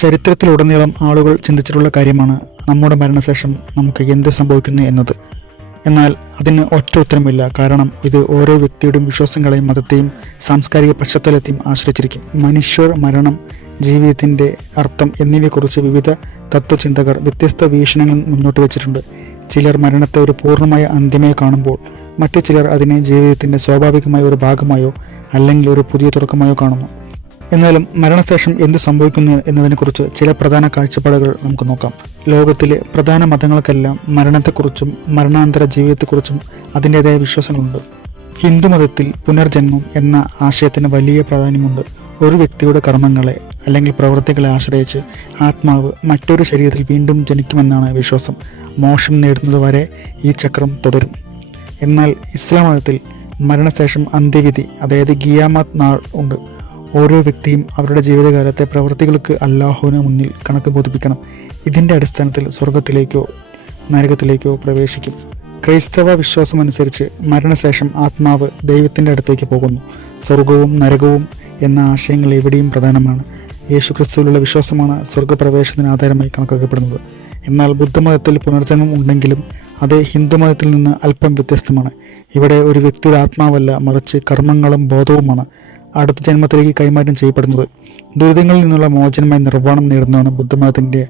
ചരിത്രത്തിലുടനീളം ആളുകൾ ചിന്തിച്ചിട്ടുള്ള കാര്യമാണ് നമ്മുടെ മരണശേഷം നമുക്ക് എന്ത് സംഭവിക്കുന്നു എന്നത്. എന്നാൽ അതിന് ഒറ്റ ഉത്തരമില്ല. കാരണം ഇത് ഓരോ വ്യക്തിയുടെയും വിശ്വാസങ്ങളെയും മതത്തെയും സാംസ്കാരിക പശ്ചാത്തലത്തെയും ആശ്രയിച്ചിരിക്കും. മനുഷ്യർ, മരണം, ജീവിതത്തിൻ്റെ അർത്ഥം എന്നിവയെക്കുറിച്ച് വിവിധ തത്വചിന്തകർ വ്യത്യസ്ത വീക്ഷണങ്ങൾ മുന്നോട്ട് വച്ചിട്ടുണ്ട്. ചിലർ മരണത്തെ ഒരു പൂർണ്ണമായ അന്ത്യമായി കാണുമ്പോൾ മറ്റു ചിലർ അതിനെ ജീവിതത്തിൻ്റെ സ്വാഭാവികമായ ഒരു ഭാഗമായോ അല്ലെങ്കിൽ ഒരു പുതിയ തുടക്കമായോ കാണുന്നു. എന്നാലും മരണശേഷം എന്ത് സംഭവിക്കുന്നു എന്നതിനെക്കുറിച്ച് ചില പ്രധാന കാഴ്ചപ്പാടുകൾ നമുക്ക് നോക്കാം. ലോകത്തിലെ പ്രധാന മതങ്ങൾക്കെല്ലാം മരണത്തെക്കുറിച്ചും മരണാനന്തര ജീവിതത്തെക്കുറിച്ചും അതിൻ്റേതായ വിശ്വാസങ്ങളുണ്ട്. ഹിന്ദുമതത്തിൽ പുനർജന്മം എന്ന ആശയത്തിന് വലിയ പ്രാധാന്യമുണ്ട്. ഒരു വ്യക്തിയുടെ കർമ്മങ്ങളെ അല്ലെങ്കിൽ പ്രവൃത്തികളെ ആശ്രയിച്ച് ആത്മാവ് മറ്റൊരു ശരീരത്തിൽ വീണ്ടും ജനിക്കുമെന്നാണ് വിശ്വാസം. മോക്ഷം നേടുന്നതുവരെ ഈ ചക്രം തുടരും. എന്നാൽ ഇസ്ലാം മതത്തിൽ മരണശേഷം അന്ത്യവിധി, അതായത് ഖിയാമത്ത് നാൾ ഉണ്ട്. ഓരോ വ്യക്തിയും അവരുടെ ജീവിതകാലത്തെ പ്രവൃത്തികൾക്ക് അല്ലാഹുവിന് മുന്നിൽ കണക്ക് ബോധിപ്പിക്കണം. ഇതിൻ്റെ അടിസ്ഥാനത്തിൽ സ്വർഗത്തിലേക്കോ നരകത്തിലേക്കോ പ്രവേശിക്കും. ക്രൈസ്തവ വിശ്വാസമനുസരിച്ച് മരണശേഷം ആത്മാവ് ദൈവത്തിൻ്റെ അടുത്തേക്ക് പോകുന്നു. സ്വർഗവും നരകവും എന്ന ആശയങ്ങൾ എവിടെയും പ്രധാനമാണ്. യേശുക്രിസ്തുവിലുള്ള വിശ്വാസമാണ് സ്വർഗപ്രവേശനത്തിന് ആധാരമായി കണക്കാക്കപ്പെടുന്നത്. എന്നാൽ ബുദ്ധമതത്തിൽ പുനർജന്മം ഉണ്ടെങ്കിലും അത് ഹിന്ദുമതത്തിൽ നിന്ന് അല്പം വ്യത്യസ്തമാണ്. ഇവിടെ ഒരു വ്യക്തിയുടെ ആത്മാവല്ല, മറിച്ച് കർമ്മങ്ങളും ബോധവുമാണ് അടുത്ത ജന്മത്തിലേക്ക് കൈമാറ്റം ചെയ്യപ്പെടുന്നത്. ദുരിതങ്ങളിൽ നിന്നുള്ള മോചനമായി നിർവ്വാണം നേടുന്നതാണ് ബുദ്ധമതത്തിൻ്റെ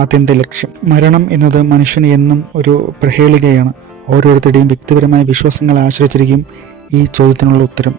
ആത്യന്ത ലക്ഷ്യം. മരണം എന്നത് മനുഷ്യന് എന്നും ഒരു പ്രഹേളികയാണ്. ഓരോരുത്തരുടെയും വ്യക്തിപരമായ വിശ്വാസങ്ങളെ ആശ്രയിച്ചിരിക്കും ഈ ചോദ്യത്തിനുള്ള ഉത്തരം.